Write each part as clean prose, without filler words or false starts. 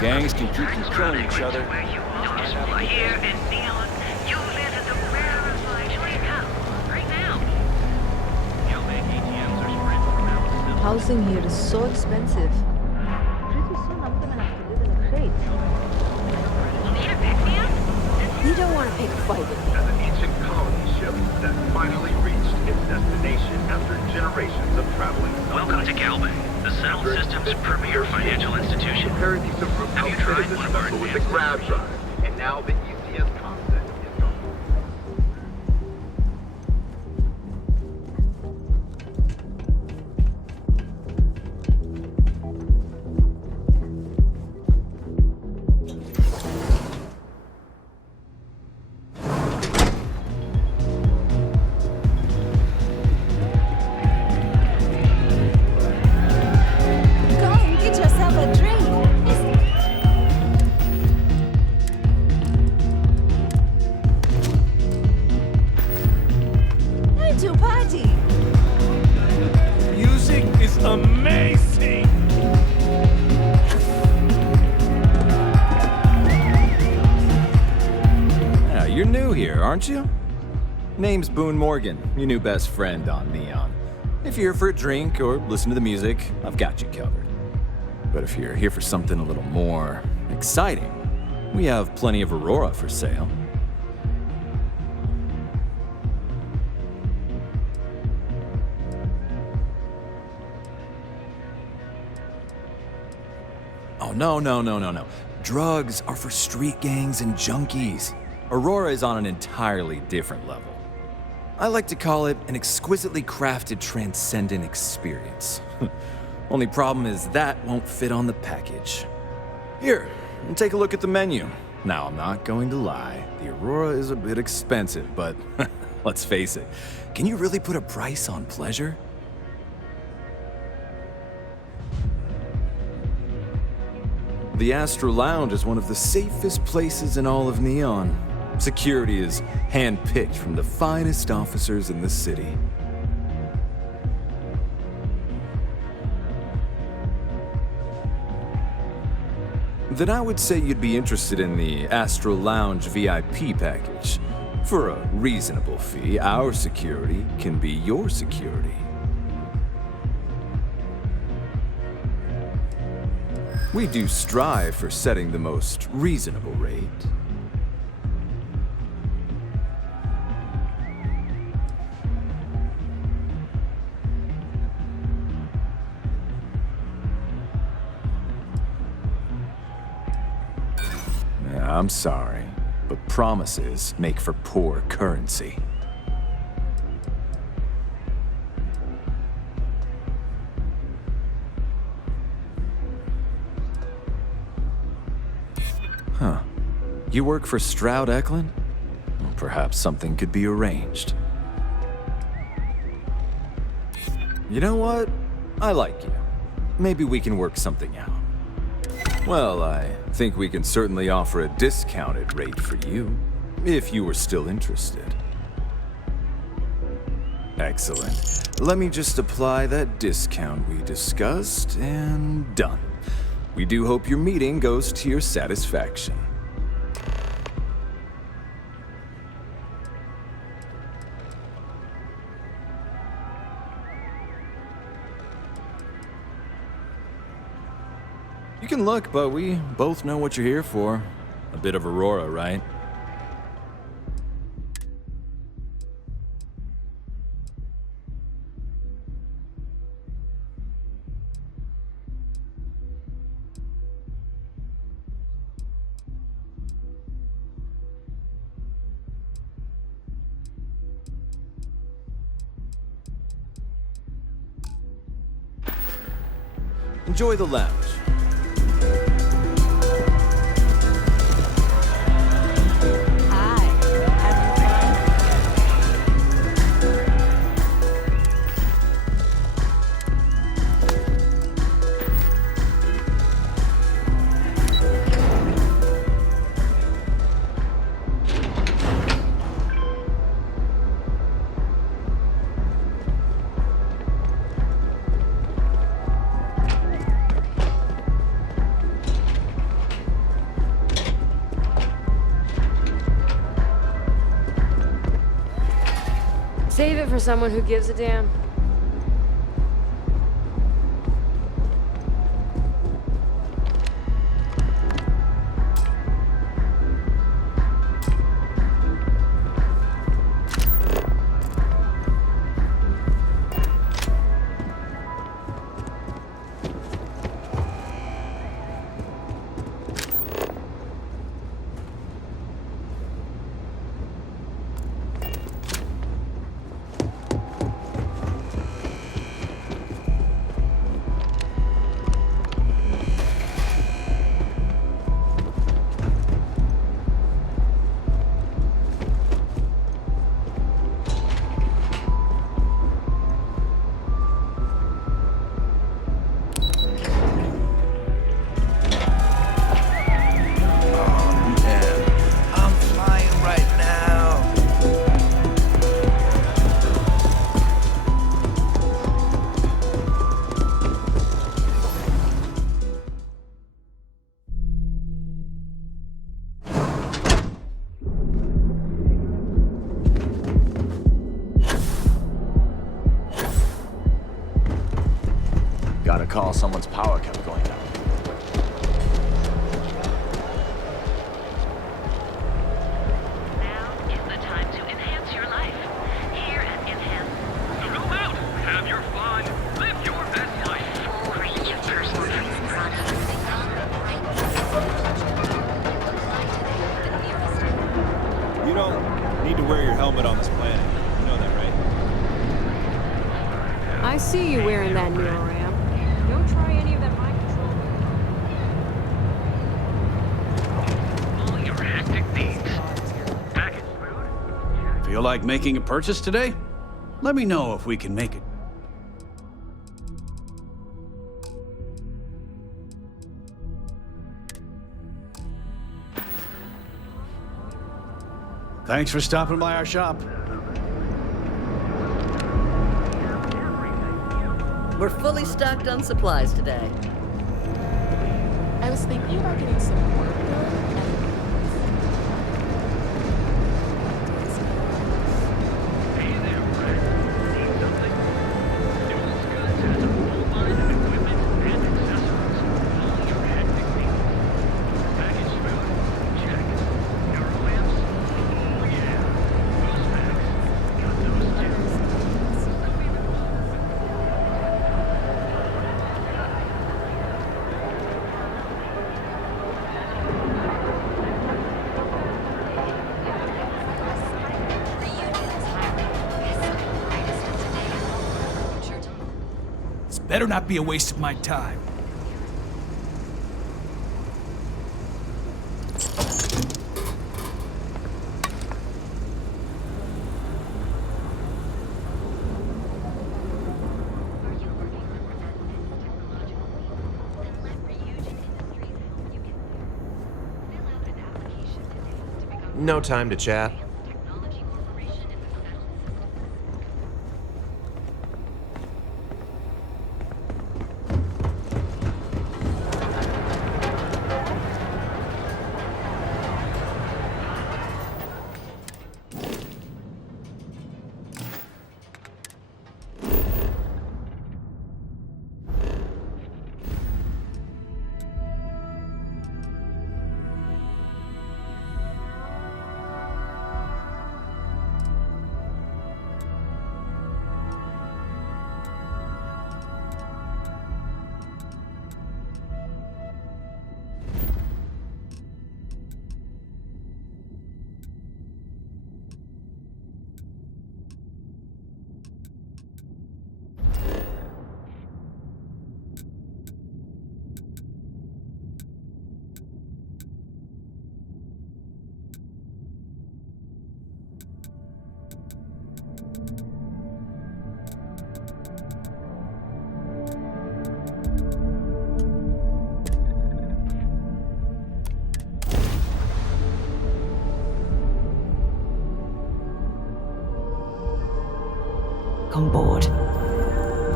Gangs can keep from killing each other. Here in Neon, you visit the rarefied Cercano right now. Housing here is so expensive. Pretty soon I'm gonna have to live in a crate. Need a pick-me-up? You don't want to pick a fight with me. As an ancient colony ship that finally reached its destination after generations of traveling. Welcome to Galway, the Settled System's premier financial institution. Parity some Have you tried one of our with the advanced grab drive, and now the ECS concept is gone. Go and get yourself a drink. Time to party. Music is amazing! Yeah, you're new here, aren't you? Name's Boone Morgan, your new best friend on Neon. If you're here for a drink or listen to the music, I've got you covered. But if you're here for something a little more exciting, we have plenty of Aurora for sale. Oh, no. Drugs are for street gangs and junkies. Aurora is on an entirely different level. I like to call it an exquisitely crafted transcendent experience. Only problem is that won't fit on the package. Here, take a look at the menu. Now, I'm not going to lie, the Aurora is a bit expensive, but let's face it, can you really put a price on pleasure? The Astro Lounge is one of the safest places in all of Neon. Security is handpicked from the finest officers in the city. Then I would say you'd be interested in the Astro Lounge VIP package. For a reasonable fee, our security can be your security. We do strive for setting the most reasonable rate. Yeah, I'm sorry, but promises make for poor currency. Huh. You work for Stroud Eklund? Well, perhaps something could be arranged. You know what? I like you. Maybe we can work something out. Well, I think we can certainly offer a discounted rate for you, if you were still interested. Excellent. Let me just apply that discount we discussed, and done. We do hope your meeting goes to your satisfaction. You can look, but we both know what you're here for. A bit of Aurora, right? Enjoy the lounge. it for someone who gives a damn. Gotta call, someone's power kept going out. Now is the time to enhance your life. Here at Enhance. So go out, have your fun, live your best life. For your personal You don't need to wear your helmet on this planet. You know that, right? I see you wearing that Neo ramp. Don't try any of that mind control. All your hectic needs. Package food? Feel like making a purchase today? Let me know if we can make it. Thanks for stopping by our shop. We're fully stocked on supplies today. I was thinking about getting some work done. Hey there, friend. Need something? Newell's Goods has a full line of equipment and accessories. All your hectic needs. Packaged food? Check. Euro lamps? Oh yeah. Those bags. Got those too. This better not be a waste of my time. No time to chat. On board.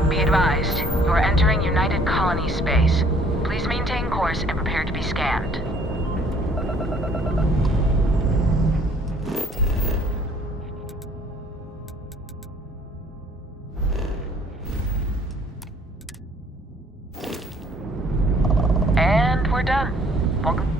Be advised, you are entering United Colony space. Please maintain course and prepare to be scanned. done. Welcome.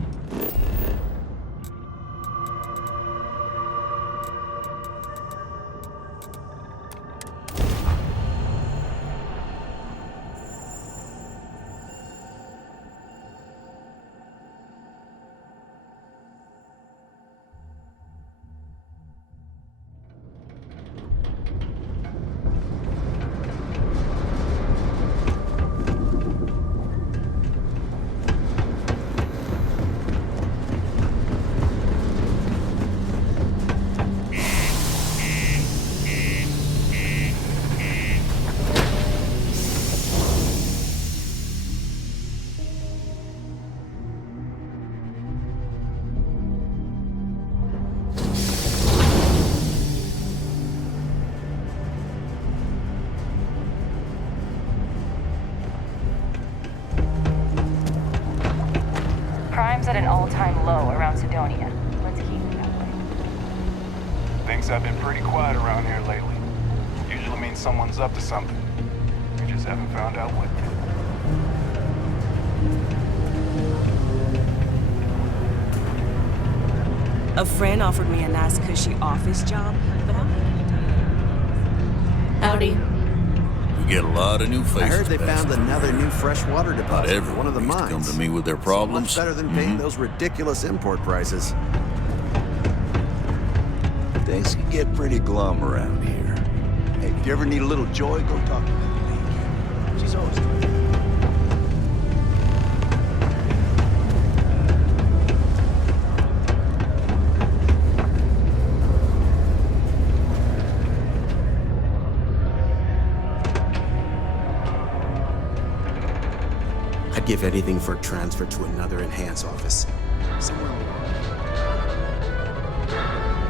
Crime's at an all-time low around Sidonia. Let's keep it that way. Things have been pretty quiet around here lately. Usually means someone's up to something. We just haven't found out what yet. A friend offered me a nice cushy office job, but I'm... Howdy. We get a lot of new faces. I heard they found another new freshwater Not deposit for everyone one of the needs to mines. come to me with their problems. Much better than paying those ridiculous import prices. Things can get pretty glum around here. Hey, if you ever need a little joy, go talk to Nella. She's always doing it. I'd give anything for a transfer to another enhanced office. Somewhere.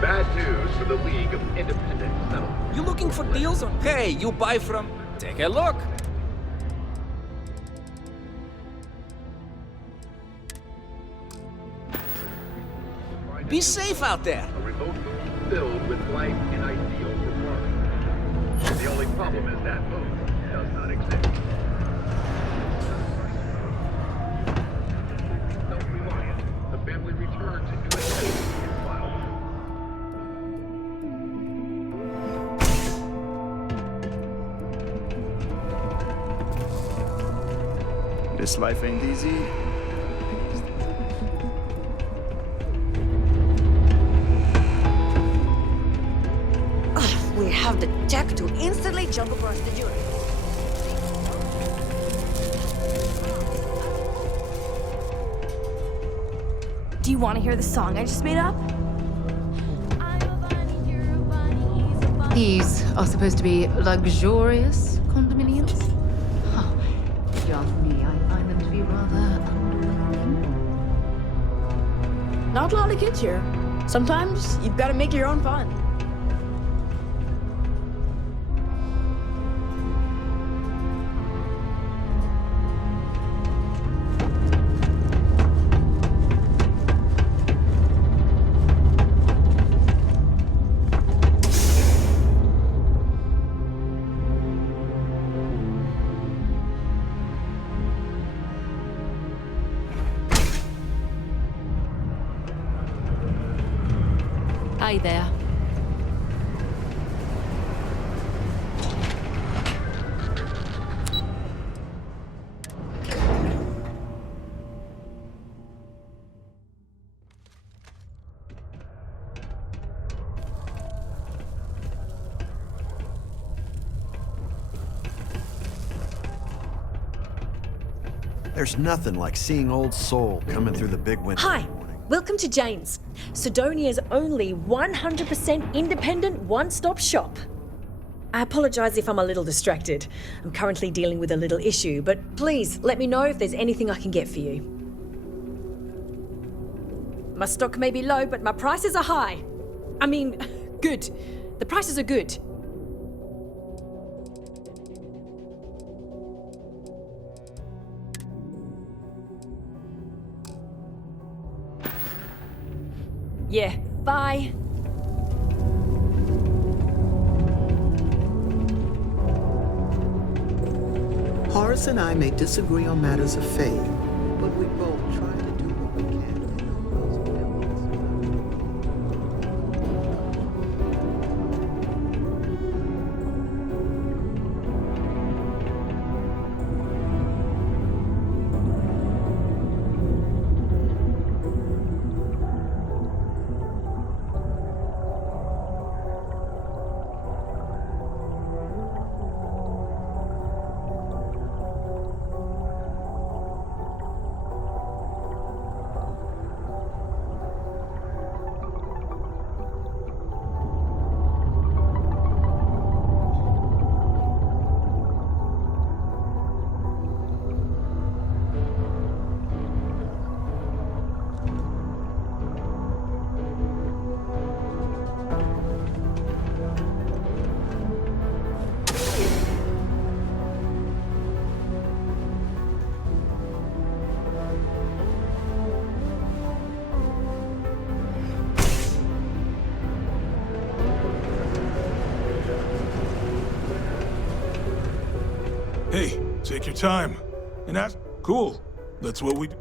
Bad news for the League of Independent Settlements. You looking for deals or hey, you buy from... Take a look. Be safe out there. A remote moon filled with life and ideal for farming. The only problem is that moon does not exist. Self-reliant, the family returns into its home in wild. This life ain't easy. We have the tech to instantly jump across the jungle. Do you want to hear the song I just made up? These are supposed to be luxurious condominiums? Huh. If you ask me, I find them to be rather underwhelming. Not a lot of kids here. Sometimes you've got to make your own fun. Hi there. There's nothing like seeing old soul coming through the big window. Hi, welcome to Jane's, Sidonia's only 100% independent one-stop shop. I apologize if I'm a little distracted. I'm currently dealing with a little issue, but please let me know if there's anything I can get for you. My stock may be low, but my prices are high. I mean, good. The prices are good. Yeah, bye. Horace and I may disagree on matters of faith, but We both try to do what we can to help those families. Hey, take your time. And that's cool. That's what we do.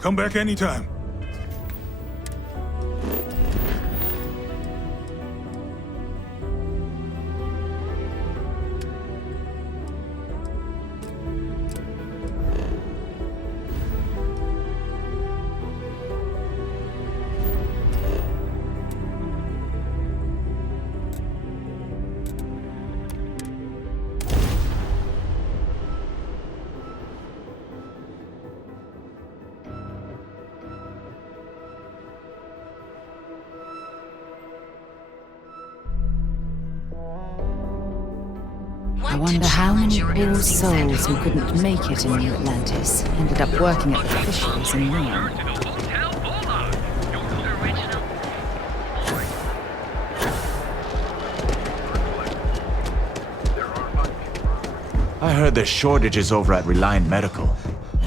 Come back anytime. I wonder how many poor souls who couldn't make it in New Atlantis ended up working at the fisheries in Neon. I heard there's shortages over at Reliant Medical.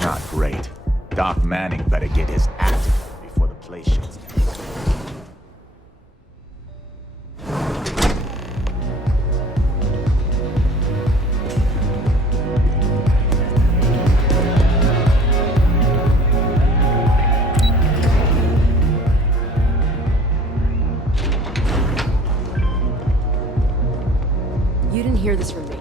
Not great. Doc Manning better get his act together before the place shuts down. You didn't hear this from me.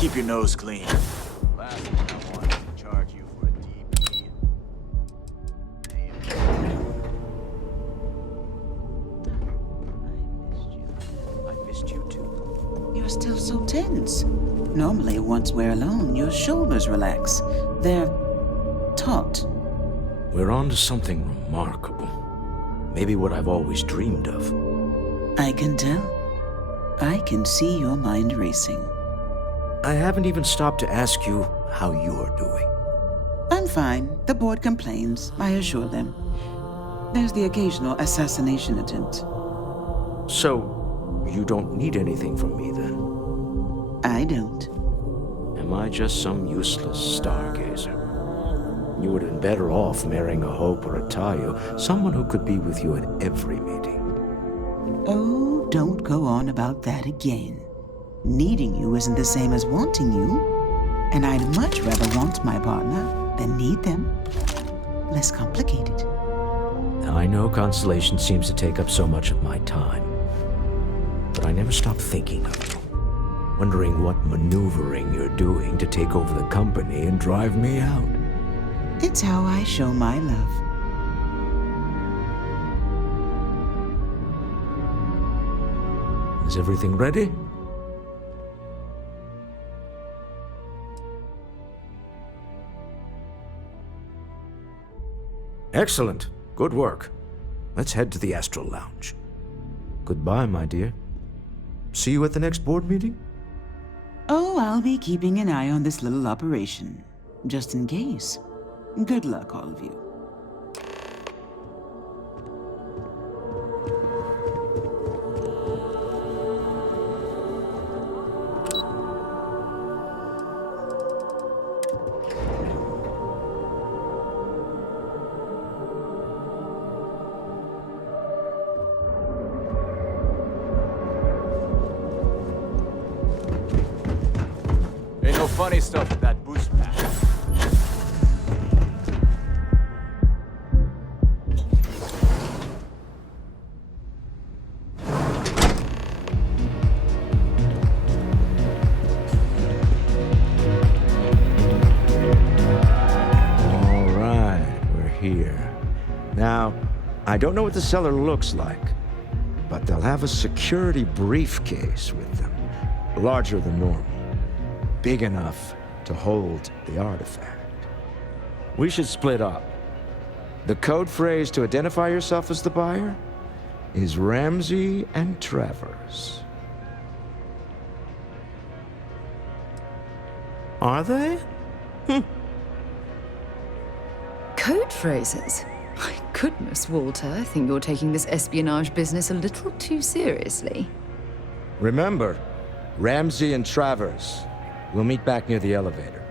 Keep your nose clean. Last thing I want is to charge you for a DP. I missed you too. You're still so tense. Normally, once we're alone, your shoulders relax. They're taut. We're on to something remarkable. Maybe what I've always dreamed of. I can tell. I can see your mind racing. I haven't even stopped to ask you how you're doing. I'm fine. The board complains, I assure them. There's the occasional assassination attempt. So, you don't need anything from me then? I don't. Am I just some useless stargazer? You would have been better off marrying a Hope or a Tayo, someone who could be with you at every meeting. Oh, don't go on about that again. Needing you isn't the same as wanting you. And I'd much rather want my partner than need them. Less complicated. I know Constellation seems to take up so much of my time. But I never stop thinking of you. Wondering what maneuvering you're doing to take over the company and drive me out. It's how I show my love. Is everything ready? Excellent. Good work. Let's head to the Astral Lounge. Goodbye, my dear. See you at the next board meeting? Oh, I'll be keeping an eye on this little operation. Just in case. Good luck, all of you. Ain't no funny stuff with that boost pack. Now, I don't know what the cellar looks like, but they'll have a security briefcase with them, larger than normal, big enough to hold the artifact. We should split up. The code phrase to identify yourself as the buyer is Ramsey and Travers. Are they? Code phrases? My goodness, Walter, I think you're taking this espionage business a little too seriously. Remember, Ramsey and Travers. We'll meet back near the elevator.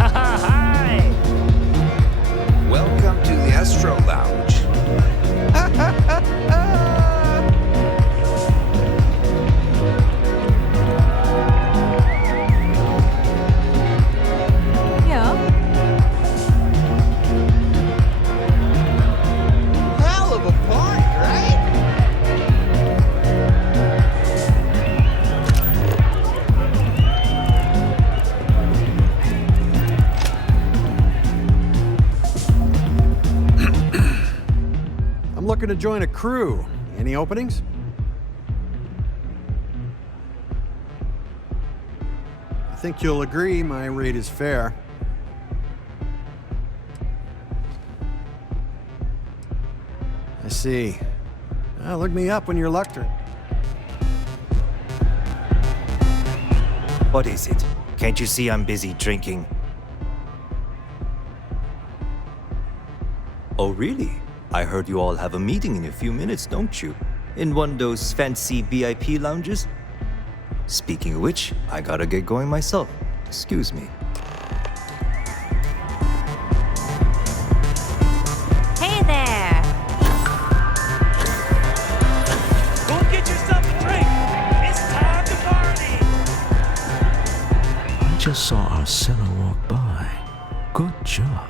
Hi! Welcome to the Astro Lounge. Looking to join a crew. Any openings? I think you'll agree my rate is fair. I see. Look me up when you're lecturing. What is it? Can't you see I'm busy drinking? Oh, really? I heard you all have a meeting in a few minutes, don't you? In one of those fancy VIP lounges? Speaking of which, I gotta get going myself. Excuse me. Hey there! Go get yourself a drink! It's time to party! I just saw Arcella walk by. Good job.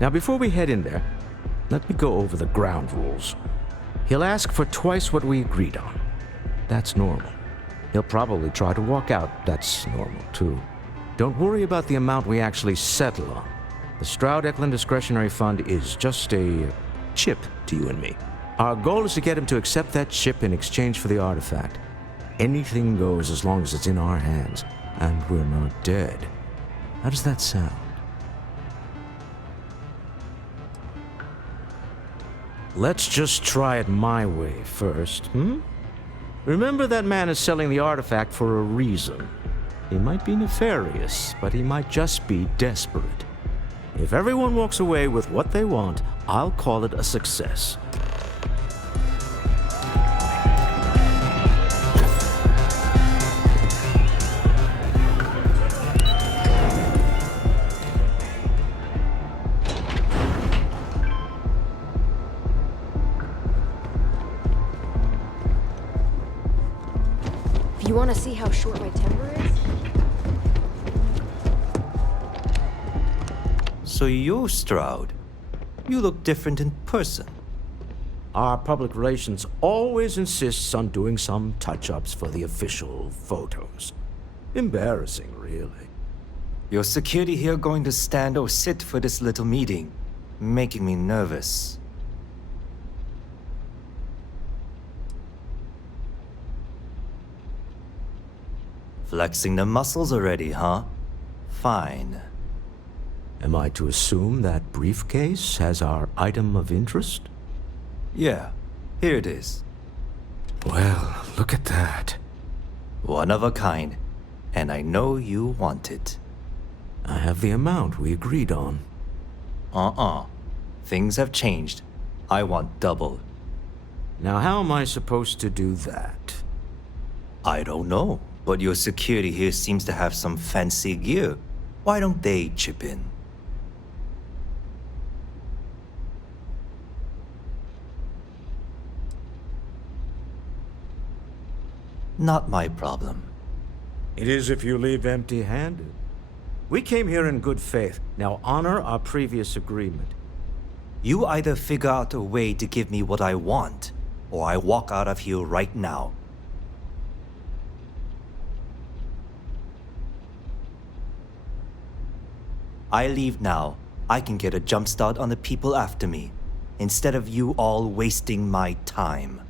Now, before we head in there, let me go over the ground rules. He'll ask for twice what we agreed on. That's normal. He'll probably try to walk out. That's normal, too. Don't worry about the amount we actually settle on. The Stroud-Eklund Discretionary Fund is just a chip to you and me. Our goal is to get him to accept that chip in exchange for the artifact. Anything goes as long as it's in our hands, and we're not dead. How does that sound? Let's just try it my way first, Remember, that man is selling the artifact for a reason. He might be nefarious, but he might just be desperate. If everyone walks away with what they want, I'll call it a success. You want to see how short my temper is? So you're Stroud. You look different in person. Our public relations always insists on doing some touch-ups for the official photos. Embarrassing, really. Your security here going to stand or sit for this little meeting, making me nervous. Flexing the muscles already, huh? Fine. Am I to assume that briefcase has our item of interest? Yeah, here it is. Well, look at that. One of a kind, and I know you want it. I have the amount we agreed on. Things have changed. I want double. Now, how am I supposed to do that? I don't know, but your security here seems to have some fancy gear. Why don't they chip in? Not my problem. It is if you leave empty-handed. We came here in good faith. Now honor our previous agreement. You either figure out a way to give me what I want, or I walk out of here right now. I leave now. I can get a jump start on the people after me, instead of you all wasting my time.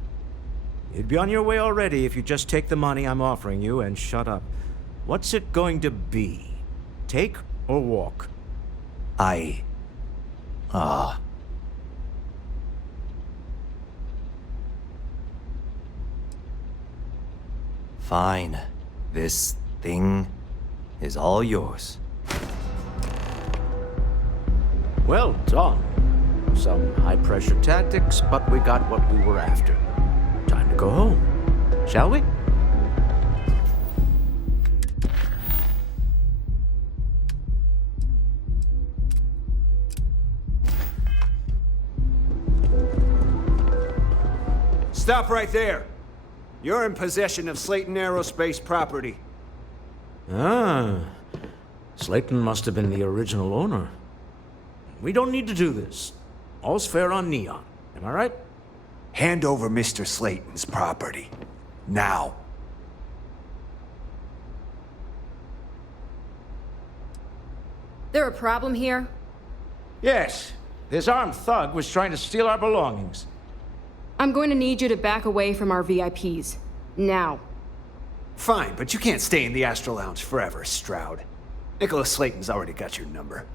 You'd be on your way already if you just take the money I'm offering you and shut up. What's it going to be? Take or walk? Fine. This thing is all yours. Well done. Some high-pressure tactics, but we got what we were after. Time to go home, shall we? Stop right there. You're in possession of Slayton Aerospace property. Slayton must have been the original owner. We don't need to do this. All's fair on Neon. Am I right? Hand over Mr. Slayton's property. Now. There a problem here? Yes. This armed thug was trying to steal our belongings. I'm going to need you to back away from our VIPs. Now. Fine, but you can't stay in the Astro Lounge forever, Stroud. Nicholas Slayton's already got your number.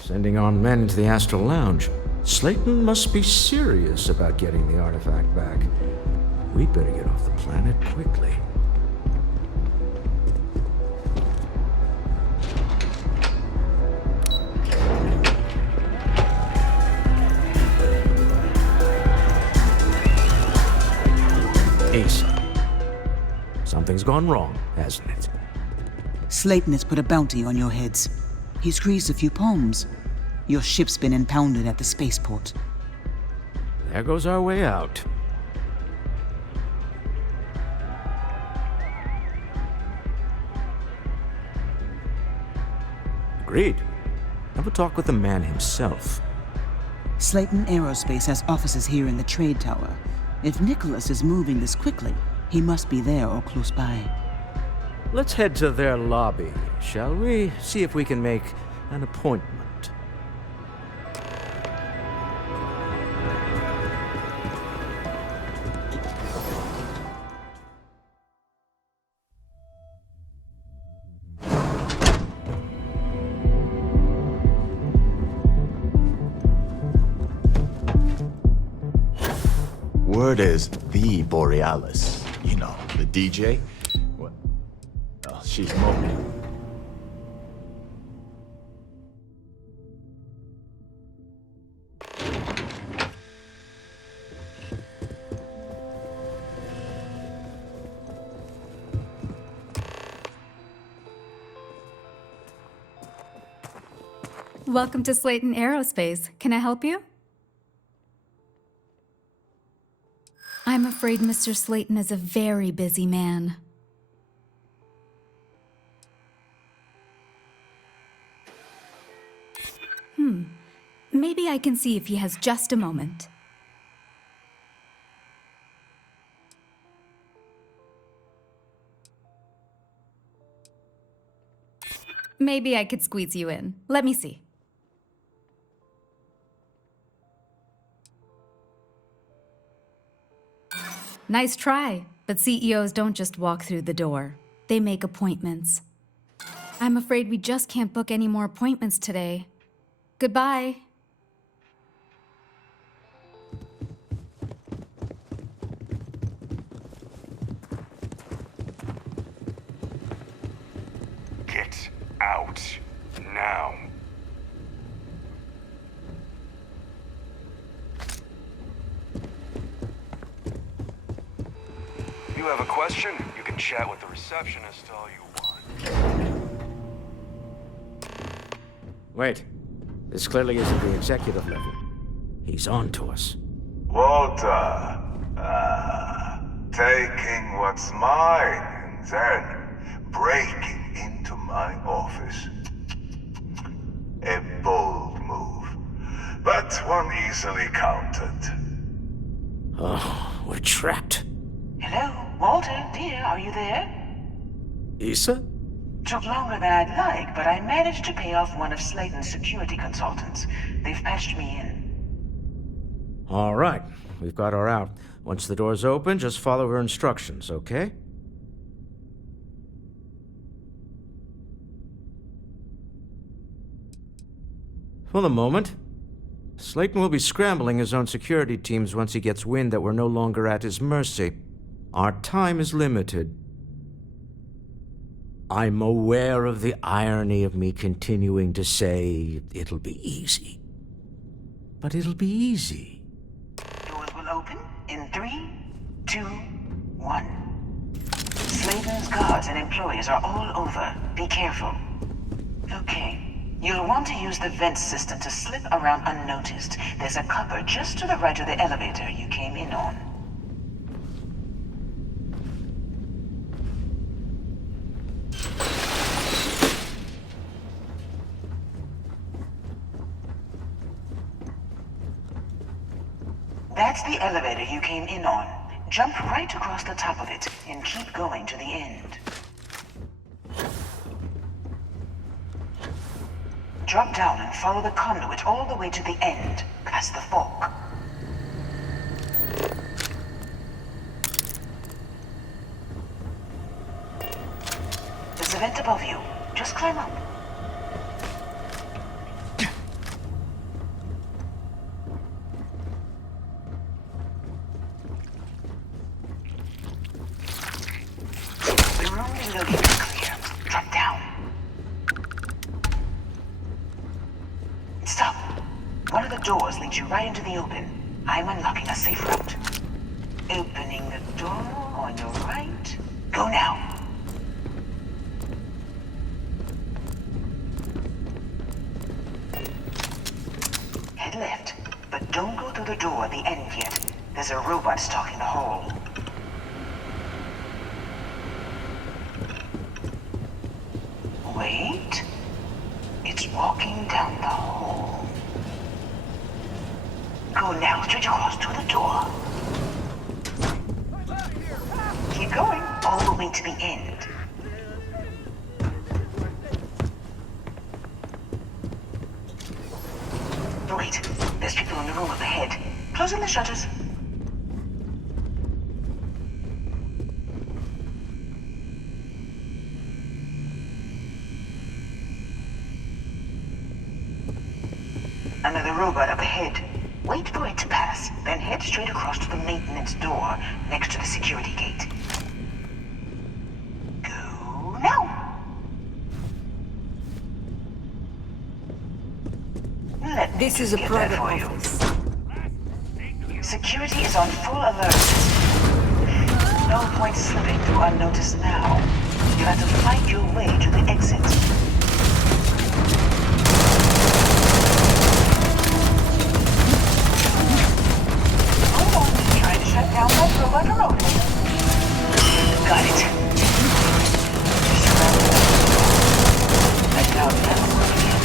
Sending armed men into the Astro Lounge. Slayton must be serious about getting the artifact back. We'd better get off the planet quickly. Asa. Something's gone wrong, hasn't it? Slayton has put a bounty on your heads. He squeezed a few palms. Your ship's been impounded at the spaceport. There goes our way out. Agreed. Have a talk with the man himself. Slayton Aerospace has offices here in the trade tower. If Nicholas is moving this quickly, he must be there or close by. Let's head to their lobby, shall we? See if we can make an appointment. Word is the Borealis. You know, the DJ. What? Oh, she's mobile. Welcome to Slayton Aerospace. Can I help you? I'm afraid Mr. Slayton is a very busy man. Maybe I can see if he has just a moment. Maybe I could squeeze you in. Let me see. Nice try, but CEOs don't just walk through the door. They make appointments. I'm afraid we just can't book any more appointments today. Goodbye. Get out now. If you have a question, you can chat with the receptionist all you want. Wait. This clearly isn't the executive level. He's on to us. Walter. Taking what's mine and then breaking into my office. A bold move, but one easily countered. Oh, we're trapped. Hello, Walter, dear, are you there? Issa? Took longer than I'd like, but I managed to pay off one of Slayton's security consultants. They've patched me in. All right, we've got her out. Once the door's open, just follow her instructions, okay? For the moment, Slayton will be scrambling his own security teams once he gets wind that we're no longer at his mercy. Our time is limited. I'm aware of the irony of me continuing to say it'll be easy. But it'll be easy. Doors will open in 3, 2, 1. Slayton's guards and employees are all over. Be careful. Okay. You'll want to use the vent system to slip around unnoticed. There's a cupboard just to the right of the elevator you came in on. That's the elevator you came in on. Jump right across the top of it and keep going to the end. Drop down and follow the conduit all the way to the end, past the fork. There's a vent above you. Just climb up. The room below you is clear. Drop down. Stop. One of the doors leads you right into the open. I'm unlocking a safe route. Opening the door on your right. Go now. Head left, but don't go through the door at the end yet. There's a robot stalking the hall. Wait. It's walking down the hall. Go now, straight across to the door. Keep going, all the way to the end. Wait, there's people in the room up ahead. Closing the shutters. Another robot up ahead. Wait for it to pass, then head straight across to the maintenance door next to the security gate. Go now! This is a private office. Security is on full alert. No point slipping through unnoticed now. You'll have to fight your way to the exit. Hold on, trying to shut down that robot remotely. Got it. I doubt that'll work again.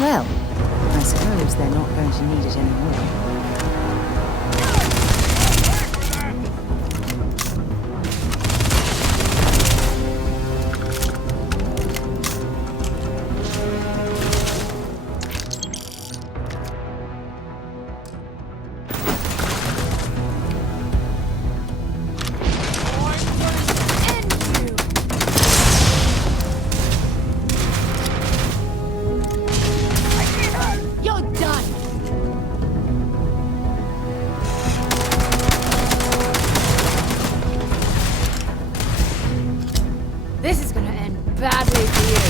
Well, I suppose they're not going to need it anymore. This is gonna end badly for you.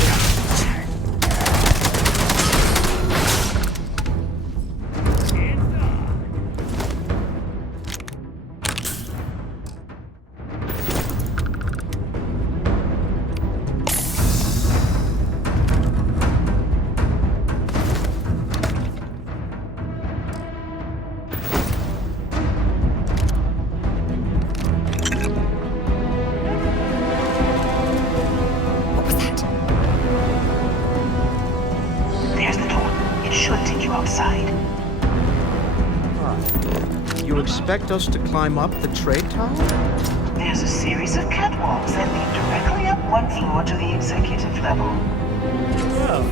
Expect us to climb up the trade tower? There's a series of catwalks that lead directly up one floor to the executive level. Well.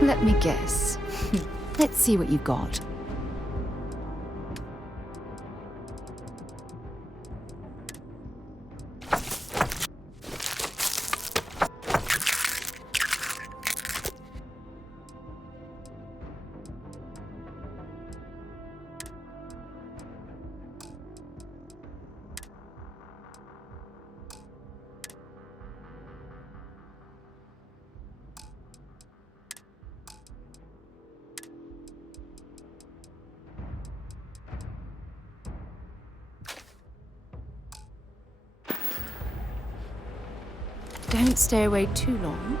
Let me guess. Let's see what you've got. Don't stay away too long.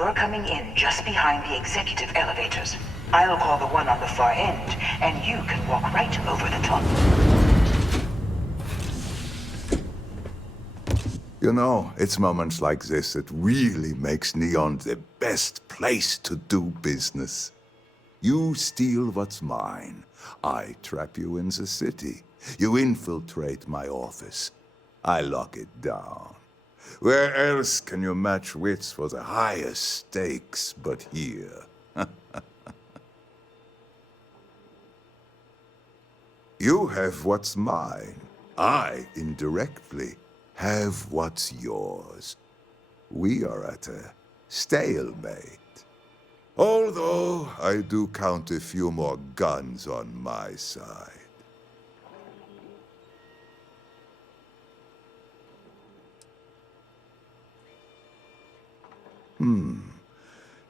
You're coming in just behind the executive elevators. I'll call the one on the far end, and you can walk right over the top. You know, it's moments like this that really makes Neon the best place to do business. You steal what's mine. I trap you in the city. You infiltrate my office. I lock it down. Where else can you match wits for the highest stakes but here? You have what's mine. I, indirectly, have what's yours. We are at a stalemate. Although I do count a few more guns on my side.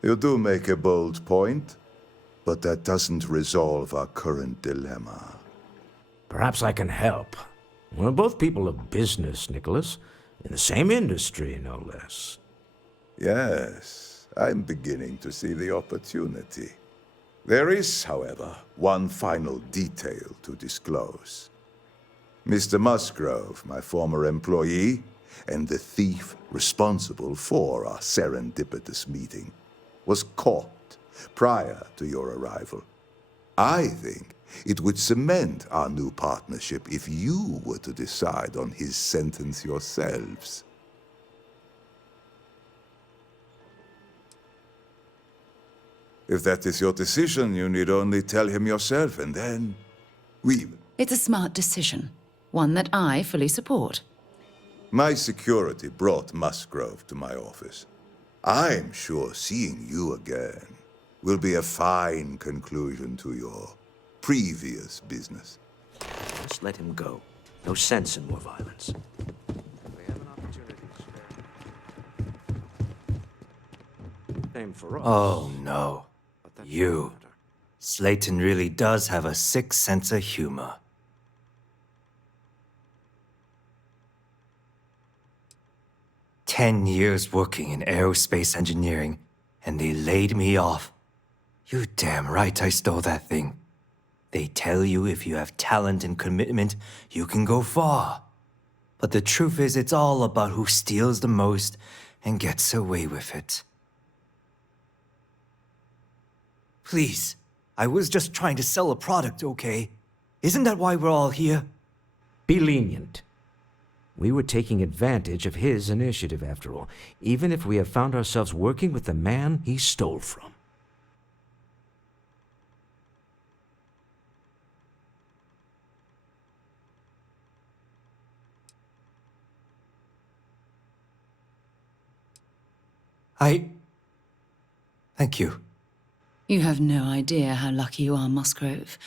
You do make a bold point, but that doesn't resolve our current dilemma. Perhaps I can help. We're both people of business, Nicholas. In the same industry, no less. Yes, I'm beginning to see the opportunity. There is, however, one final detail to disclose. Mr. Musgrove, my former employee, and the thief responsible for our serendipitous meeting, was caught prior to your arrival. I think it would cement our new partnership if you were to decide on his sentence yourselves. If that is your decision, you need only tell him yourself, and then we... It's a smart decision, one that I fully support. My security brought Musgrove to my office. I'm sure seeing you again will be a fine conclusion to your previous business. Just let him go. No sense in more violence. Same for us. Oh no. You. Slayton really does have a sick sense of humor. "10 years working in aerospace engineering, and they laid me off. You damn right I stole that thing. They tell you if you have talent and commitment, you can go far. But the truth is, it's all about who steals the most and gets away with it. Please, I was just trying to sell a product, okay? Isn't that why we're all here?" Be lenient. We were taking advantage of his initiative, after all, even if we have found ourselves working with the man he stole from. Thank you. You have no idea how lucky you are, Musgrove.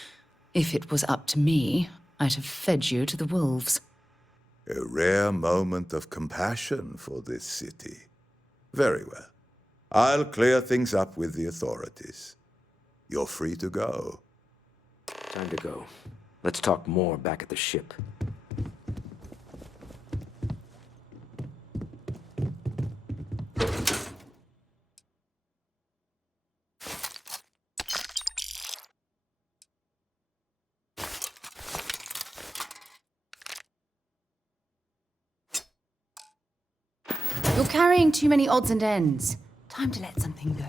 If it was up to me, I'd have fed you to the wolves. A rare moment of compassion for this city. Very well. I'll clear things up with the authorities. You're free to go. Time to go. Let's talk more back at the ship. You're carrying too many odds and ends. Time to let something go.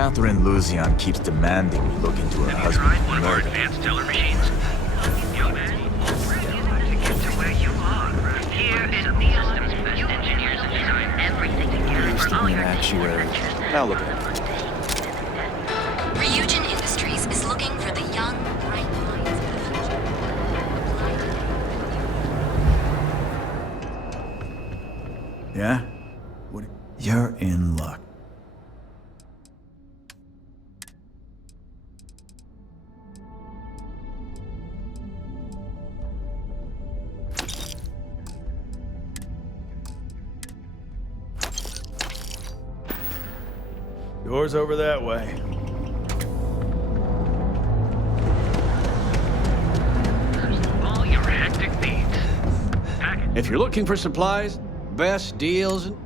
Catherine Luzian keeps demanding we look into her husband's murder. Advanced teller machines. Now look at it. Ryujin Industries is looking for the young, bright minds of the future. Yeah? What? You're in luck. Door's over that way. All your hectic needs. If you're looking for supplies, best deals, and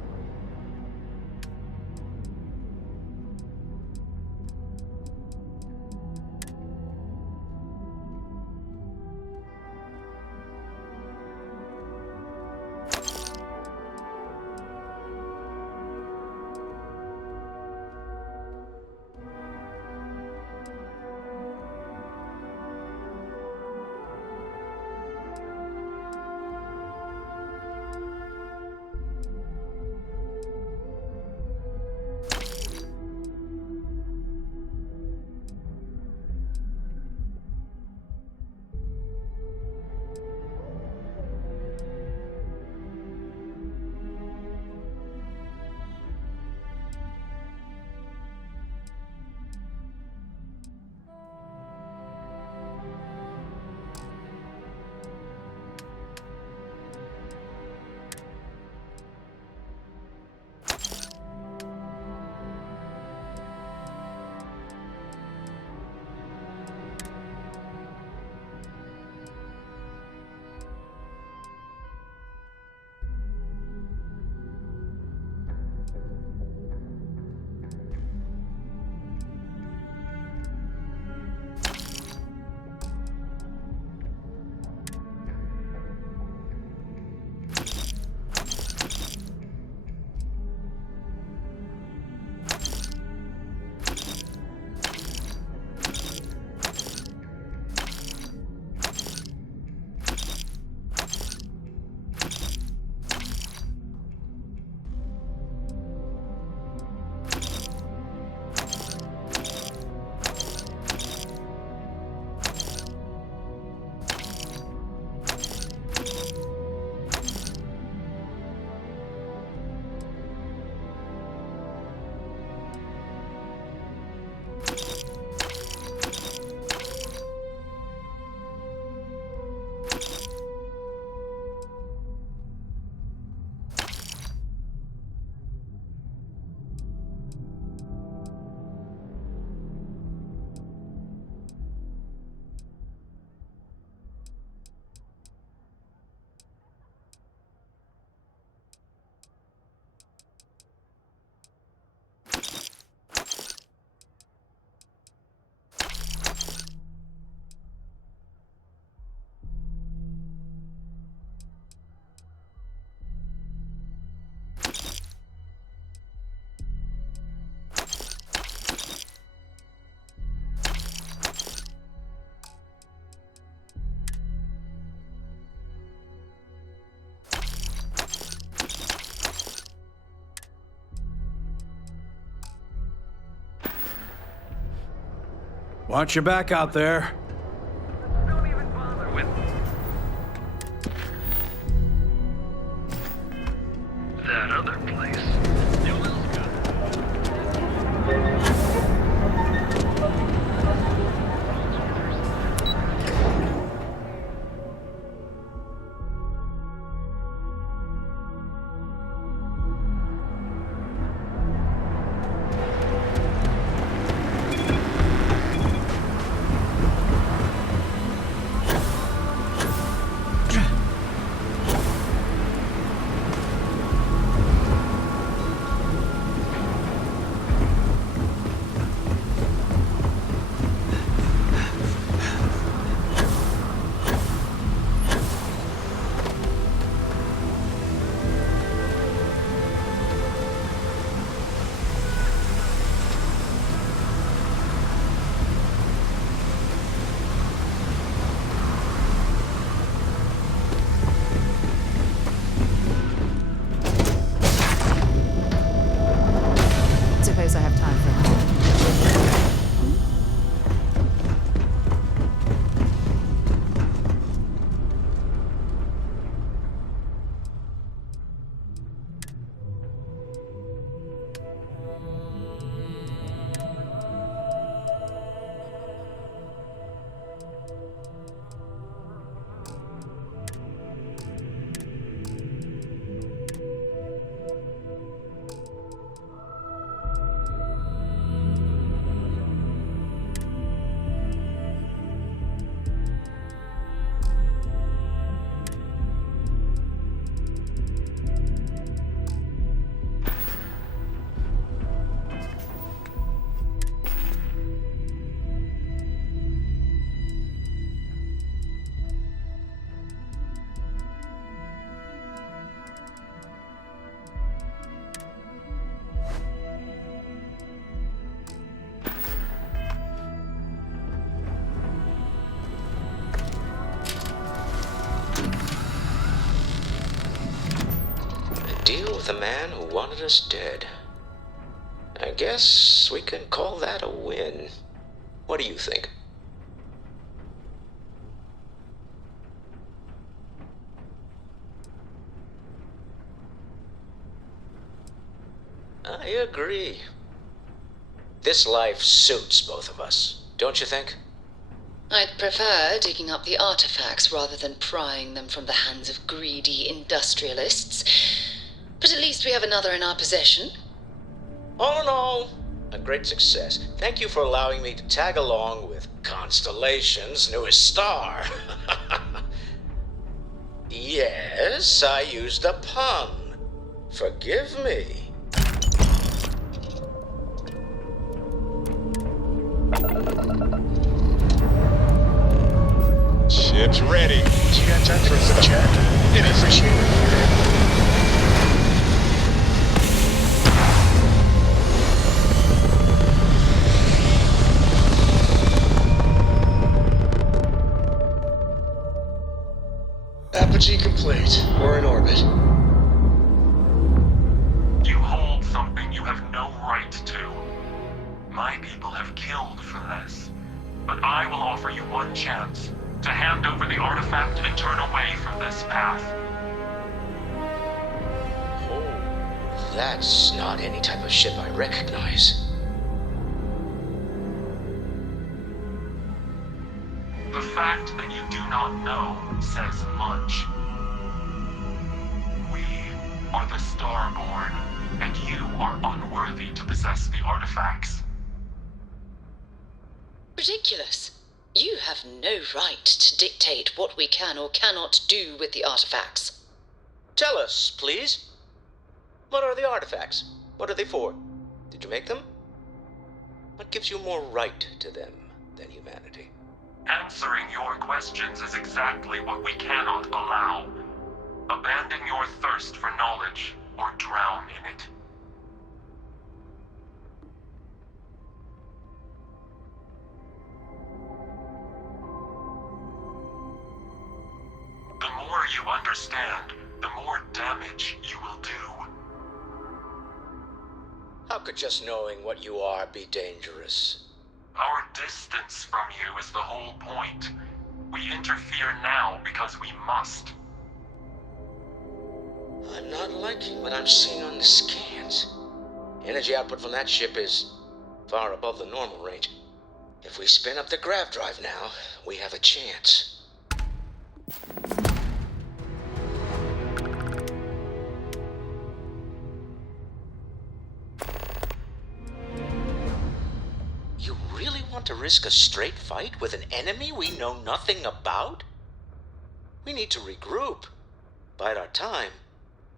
watch your back out there. Don't even bother with that other place. have time for that. Deal with a man who wanted us dead. I guess we can call that a win. What do you think? I agree. This life suits both of us, don't you think? I'd prefer digging up the artifacts rather than prying them from the hands of greedy industrialists. But at least we have another in our possession. All in all, a great success. Thank you for allowing me to tag along with Constellation's newest star. Yes, I used a pun. Forgive me. Ship's ready. You got time for a quick chat? I'd appreciate it. Apogee complete. We're in orbit. You hold something you have no right to. My people have killed for this. But I will offer you one chance to hand over the artifact and turn away from this path. Oh, that's not any type of ship I recognize. The fact that you do not know says much. We are the Starborn, and you are unworthy to possess the artifacts. Ridiculous. You have no right to dictate what we can or cannot do with the artifacts. Tell us, please. What are the artifacts? What are they for? Did you make them? What gives you more right to them than humanity? Answering your questions is exactly what we cannot allow. Abandon your thirst for knowledge, or drown in it. The more you understand, the more damage you will do. How could just knowing what you are be dangerous? Our distance from you is the whole point. We interfere now because we must. I'm not liking what I'm seeing on the scans. Energy output from that ship is far above the normal range. If we spin up the grav drive now, we have a chance. You really want to risk a straight fight with an enemy we know nothing about? We need to regroup. Bide our time.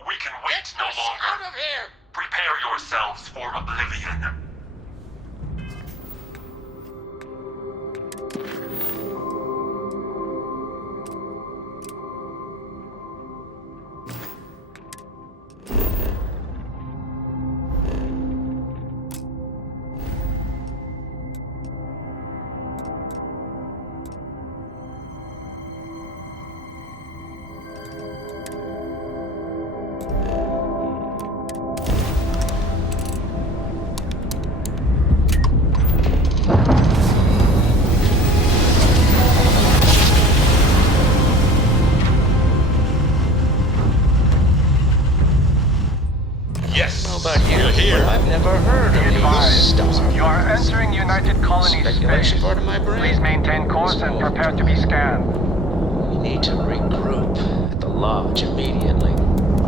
We can wait no longer. Out of here! Prepare yourselves for oblivion. and prepare to be scanned. We need to regroup at the lodge immediately.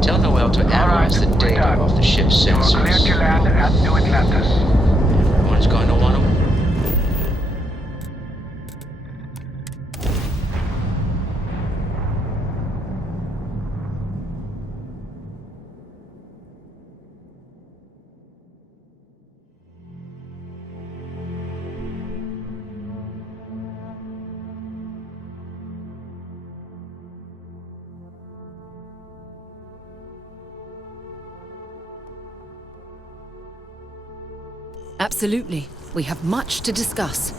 Tell Noel to analyze the data off the ship's sensors. You're cleared to land at New Atlantis. Everyone's going to want to... Absolutely. We have much to discuss.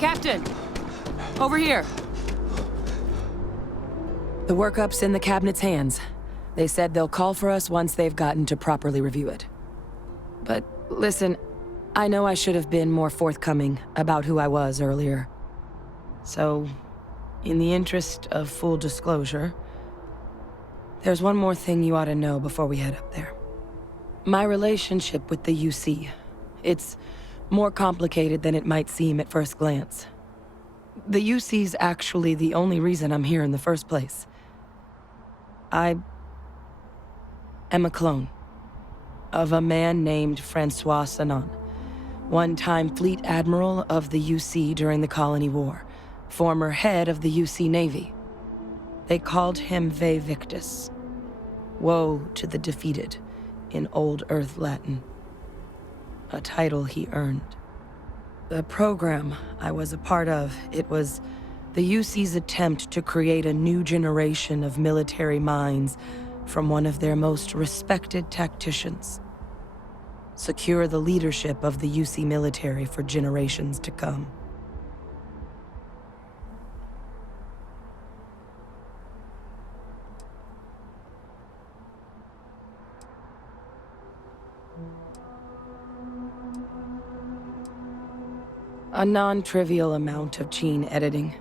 Captain! Over here. The workup's in the cabinet's hands. They said they'll call for us once they've gotten to properly review it. But listen, I know I should have been more forthcoming about who I was earlier. So, in the interest of full disclosure, there's one more thing you ought to know before we head up there. My relationship with the UC. It's more complicated than it might seem at first glance. The UC's actually the only reason I'm here in the first place. I am a clone of a man named Francois Sanon, one-time fleet admiral of the UC during the Colony War, former head of the UC Navy. They called him Ve Victus, woe to the defeated, in Old Earth Latin. A title he earned. The program I was a part of, it was the UC's attempt to create a new generation of military minds from one of their most respected tacticians. Secure the leadership of the UC military for generations to come. A non-trivial amount of gene editing.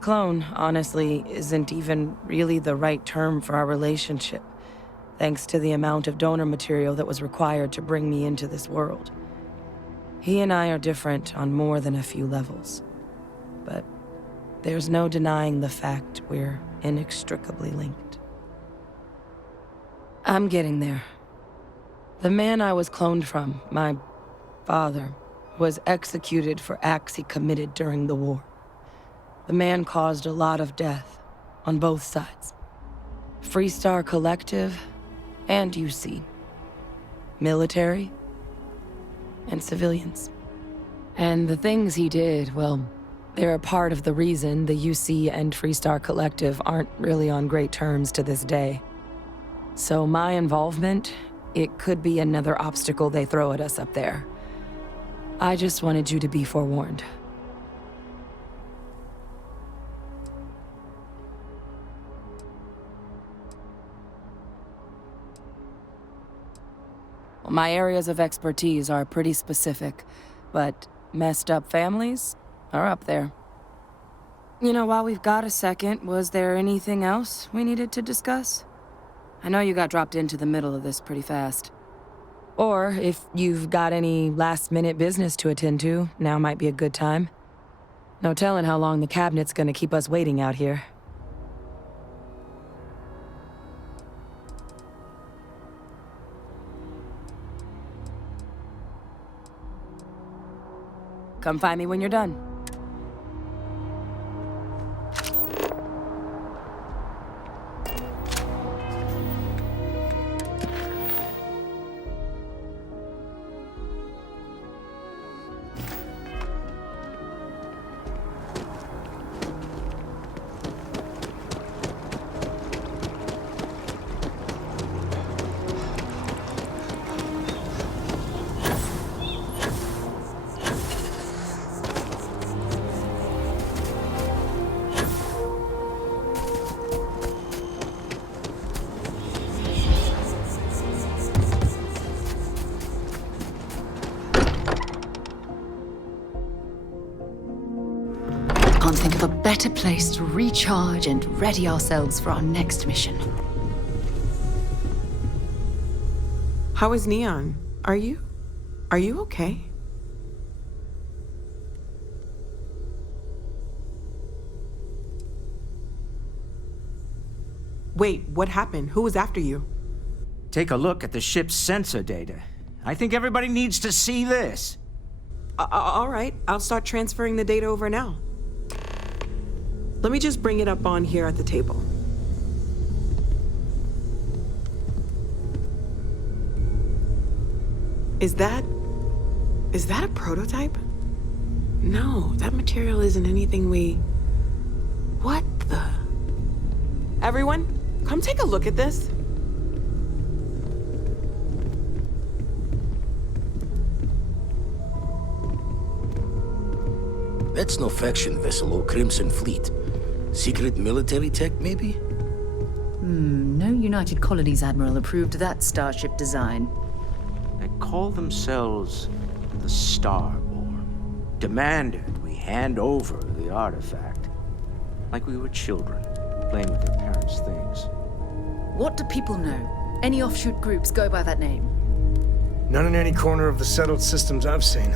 Clone, honestly, isn't even really the right term for our relationship, thanks to the amount of donor material that was required to bring me into this world. He and I are different on more than a few levels, but there's no denying the fact we're inextricably linked. I'm getting there. The man I was cloned from, my father, was executed for acts he committed during the war. The man caused a lot of death on both sides. Freestar Collective and UC. Military and civilians. And the things he did, well, they're a part of the reason the UC and Freestar Collective aren't really on great terms to this day. So my involvement, it could be another obstacle they throw at us up there. I just wanted you to be forewarned. Well, my areas of expertise are pretty specific, but messed up families are up there. You know, while we've got a second, was there anything else we needed to discuss? I know you got dropped into the middle of this pretty fast. Or, if you've got any last-minute business to attend to, now might be a good time. No telling how long the cabinet's gonna keep us waiting out here. Come find me when you're done. can't think of a better place to recharge and ready ourselves for our next mission. How is Neon? Are you okay? Wait, what happened? Who was after you? Take a look at the ship's sensor data. I think everybody needs to see this. All right, I'll start transferring the data over now. Let me just bring it up on here at the table. Is that a prototype? No, that material isn't anything we... What the... Everyone, come take a look at this. That's no faction vessel or Crimson Fleet. Secret military tech, maybe? No United Colonies Admiral approved that starship design. They call themselves the Starborn. Demanded we hand over the artifact. Like we were children, playing with their parents' things. What do people know? Any offshoot groups go by that name? None in any corner of the settled systems I've seen.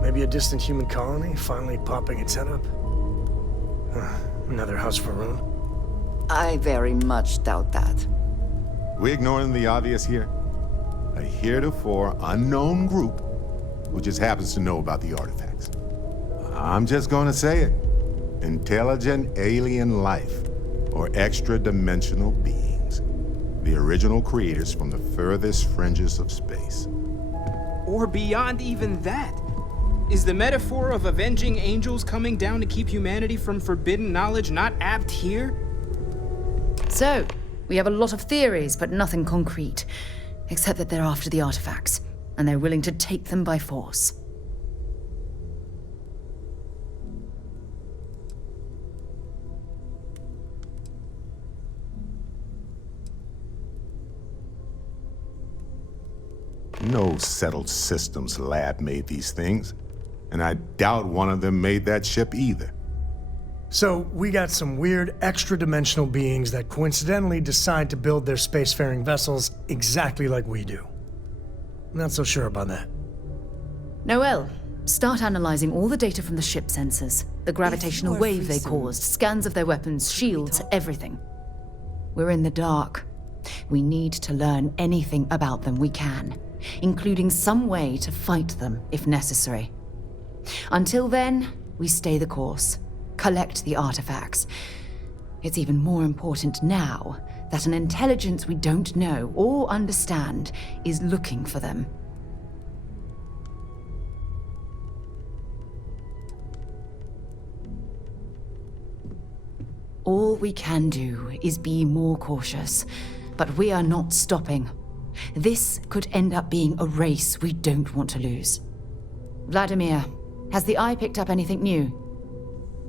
Maybe a distant human colony finally popping its head up? Another house for Rune? I very much doubt that. We ignoring the obvious here? A heretofore unknown group who just happens to know about the artifacts. I'm just gonna say it. Intelligent alien life, or extra-dimensional beings. The original creators from the furthest fringes of space. Or beyond even that. Is the metaphor of avenging angels coming down to keep humanity from forbidden knowledge not apt here? So, we have a lot of theories, but nothing concrete. Except that they're after the artifacts, and they're willing to take them by force. No settled systems lab made these things, and I doubt one of them made that ship either. So, we got some weird extra-dimensional beings that coincidentally decide to build their spacefaring vessels exactly like we do. Not so sure about that. Noel, start analyzing all the data from the ship sensors. The gravitational wave they caused, scans of their weapons, shields, everything. We're in the dark. We need to learn anything about them we can, including some way to fight them if necessary. Until then, we stay the course, collect the artifacts. It's even more important now that an intelligence we don't know or understand is looking for them. All we can do is be more cautious, but we are not stopping. This could end up being a race we don't want to lose. Vladimir, has the Eye picked up anything new?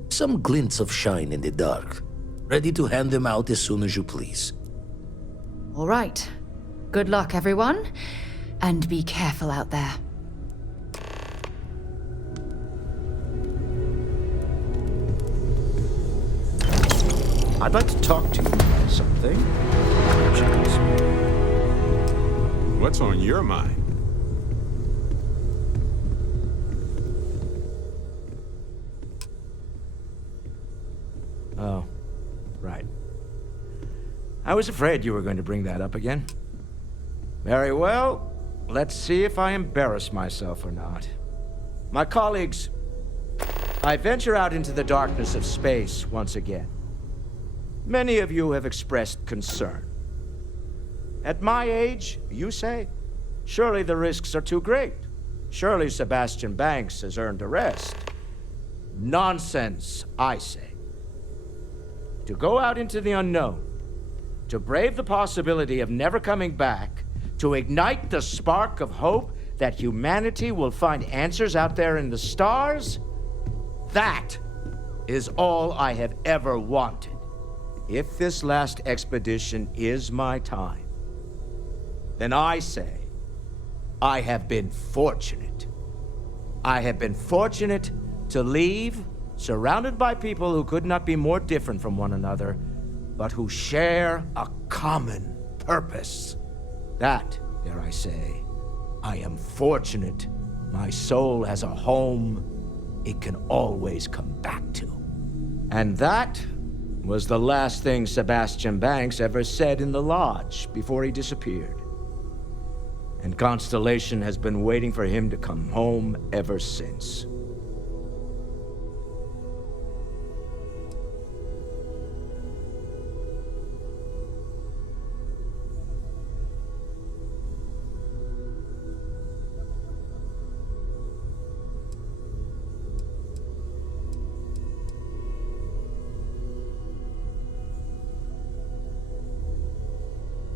Some glints of shine in the dark. Ready to hand them out as soon as you please. All right. Good luck, everyone. And be careful out there. I'd like to talk to you about something. What's on your mind? Oh, right. I was afraid you were going to bring that up again. Very well. Let's see if I embarrass myself or not. My colleagues, I venture out into the darkness of space once again. Many of you have expressed concern. At my age, you say, surely the risks are too great. Surely Sebastian Banks has earned a rest. Nonsense, I say. To go out into the unknown, to brave the possibility of never coming back, to ignite the spark of hope that humanity will find answers out there in the stars, that is all I have ever wanted. If this last expedition is my time, then I say, I have been fortunate. I have been fortunate to leave surrounded by people who could not be more different from one another, but who share a common purpose. That, dare I say, I am fortunate my soul has a home it can always come back to. And that was the last thing Sebastian Banks ever said in the lodge before he disappeared. And Constellation has been waiting for him to come home ever since.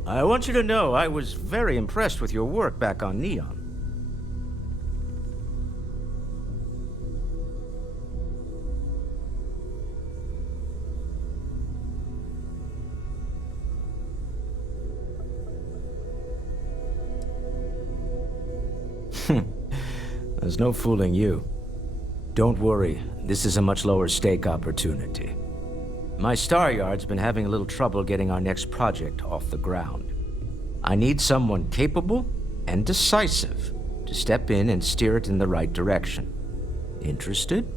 I want you to know I was very impressed with your work back on Neon. There's no fooling you. Don't worry, this is a much lower stake opportunity. My Star Yard's been having a little trouble getting our next project off the ground. I need someone capable and decisive to step in and steer it in the right direction. Interested?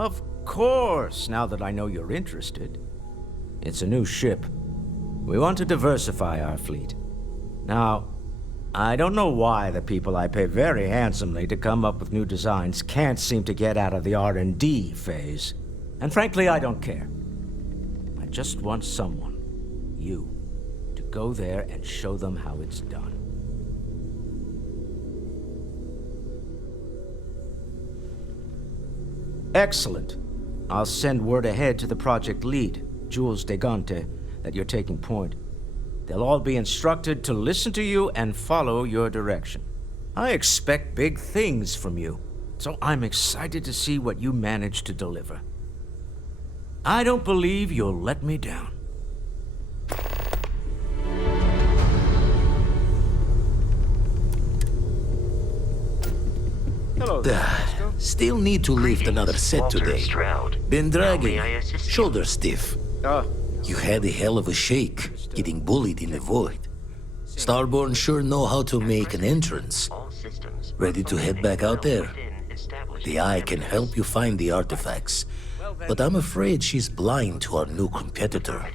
Of course, now that I know you're interested. It's a new ship. We want to diversify our fleet. Now, I don't know why the people I pay very handsomely to come up with new designs can't seem to get out of the R&D phase. And frankly, I don't care. I just want someone, you, to go there and show them how it's done. Excellent. I'll send word ahead to the project lead, Jules Degante, that you're taking point. They'll all be instructed to listen to you and follow your direction. I expect big things from you, so I'm excited to see what you manage to deliver. I don't believe you'll let me down. Hello, still need to lift another set today. Been dragging, shoulder stiff. You had a hell of a shake, getting bullied in the void. Starborn sure know how to make an entrance. Ready to head back out there? The Eye can help you find the artifacts, but I'm afraid she's blind to our new competitor.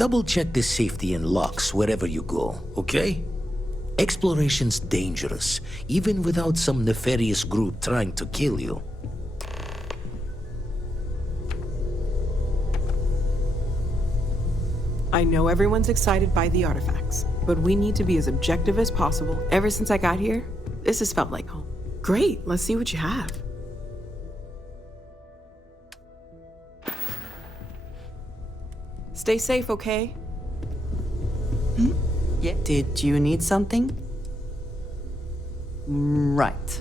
Double-check the safety and locks wherever you go, okay? Exploration's dangerous, even without some nefarious group trying to kill you. I know everyone's excited by the artifacts, but we need to be as objective as possible. Ever since I got here, this has felt like home. Great, let's see what you have. Stay safe, okay? Yeah. Did you need something? Right.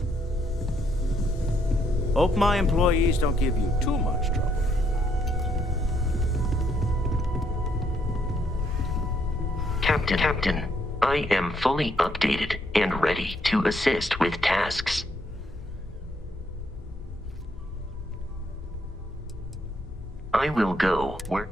Hope my employees don't give you too much trouble. Captain, I am fully updated and ready to assist with tasks. I will go where...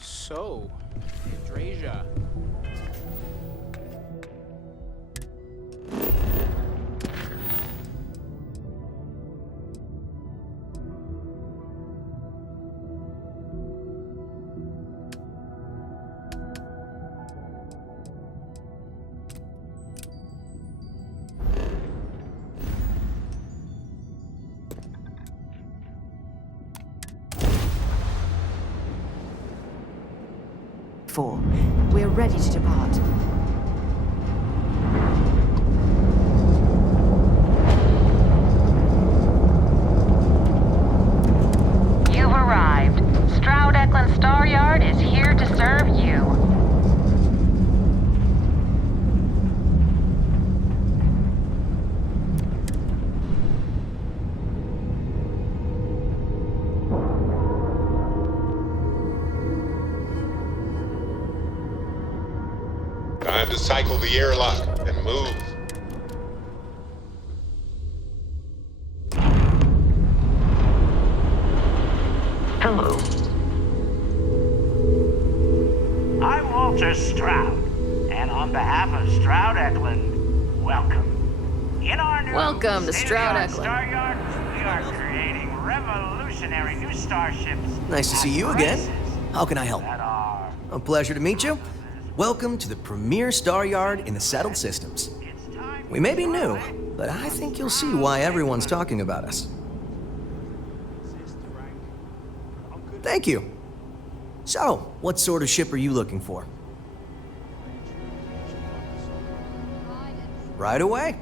So, Drasia. for. We're ready to depart. You've arrived. Stroud-Eklund Star Yard is here to serve you. Time to cycle the airlock and move. Hello. I'm Walter Stroud, and on behalf of Stroud-Eklund, welcome. In our new Welcome to state-of-the-art Stroud-Eklund. Star Yard, we are creating revolutionary new starships. Nice to see you again. How can I help? That are A pleasure to meet you. Welcome to the premier star yard in the settled systems. We may be new, but I think you'll see why everyone's talking about us. Thank you. So, what sort of ship are you looking for? Right away.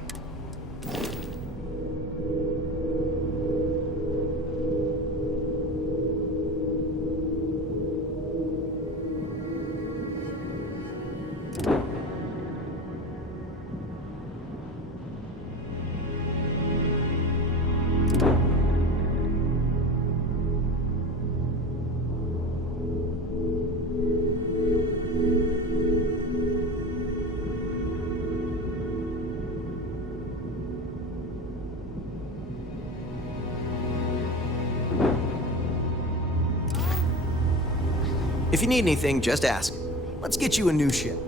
If you need anything, just ask. Let's get you a new ship.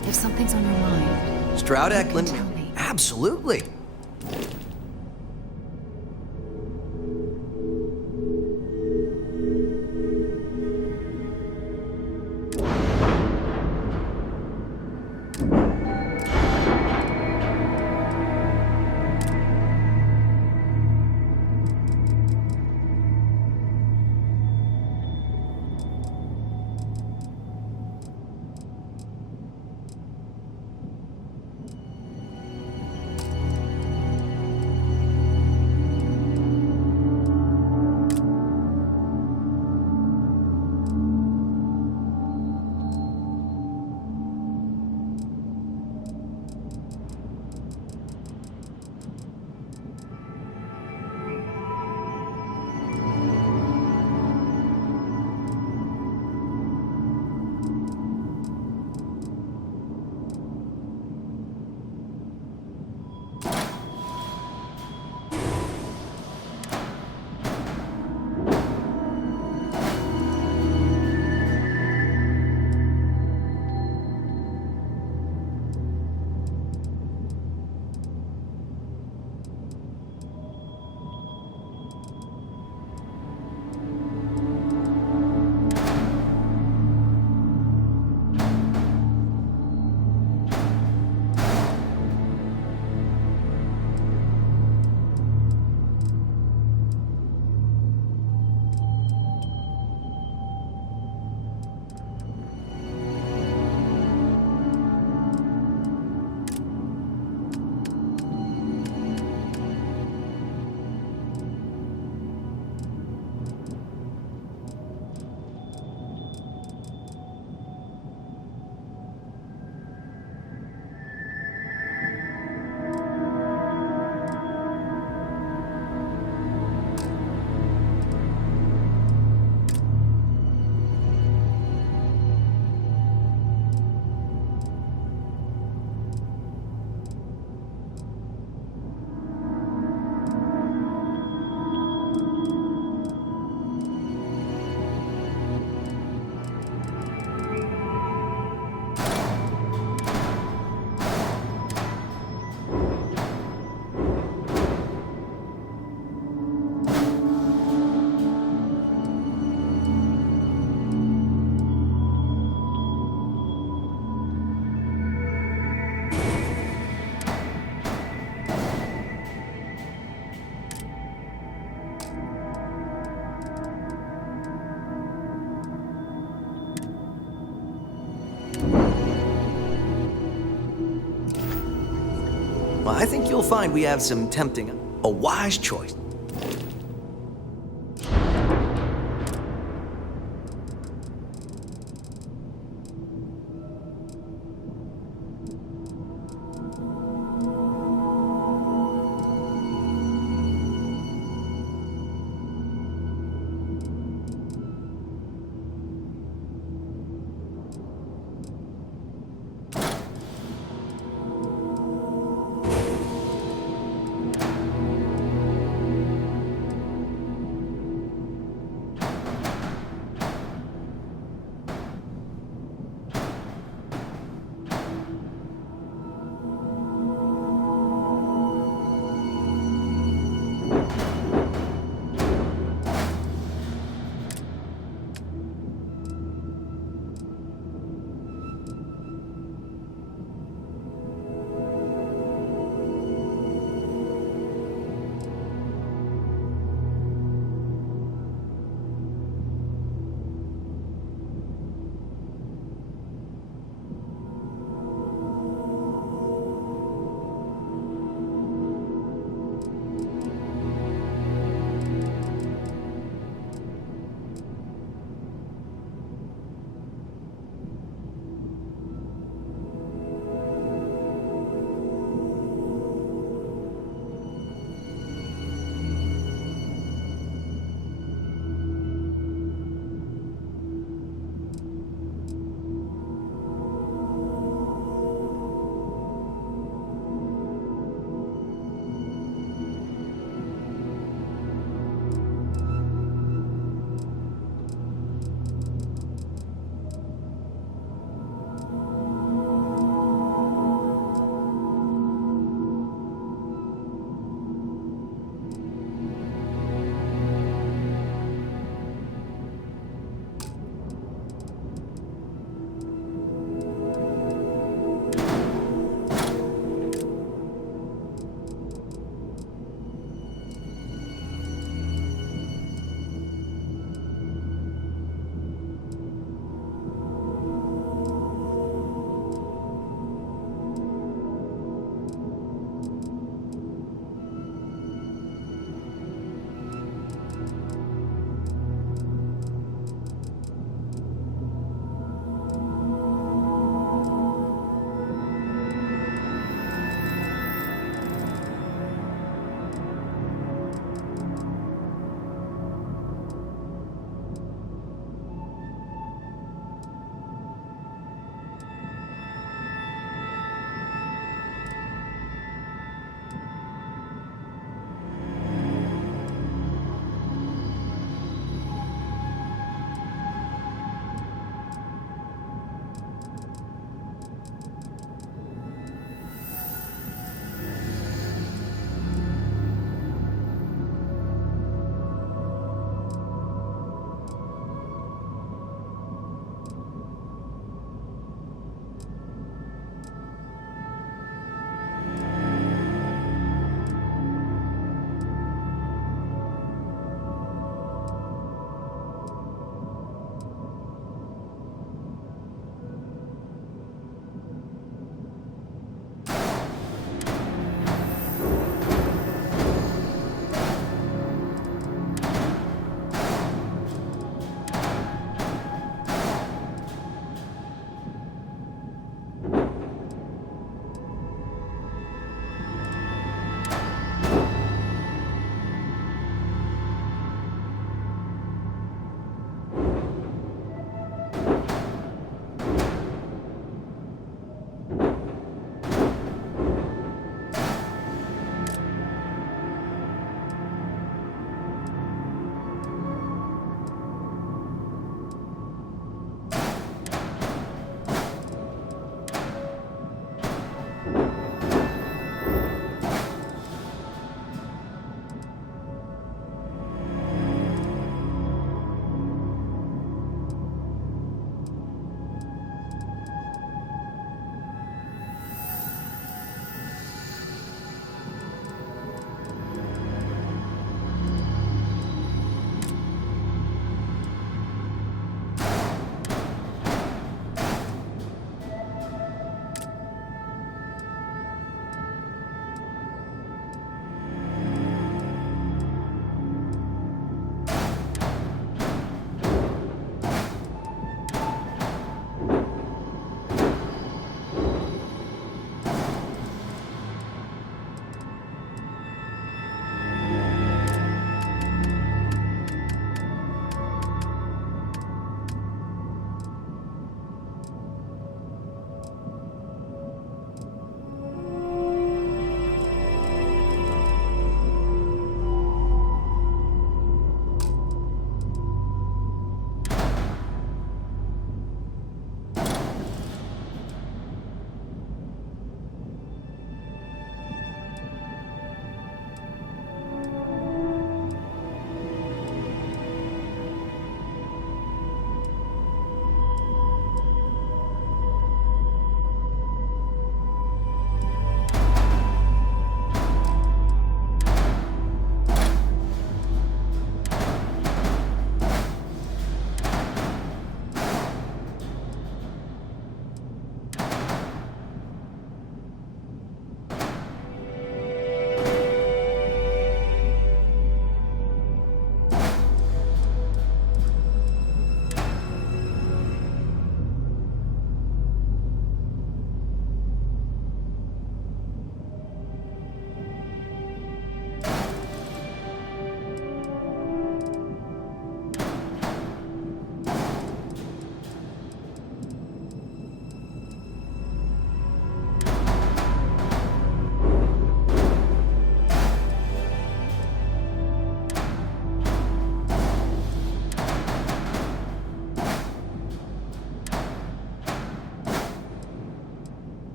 If something's on your mind, Stroud-Eklund? tell me. Absolutely. I think you'll find we have some tempting, a wise choice.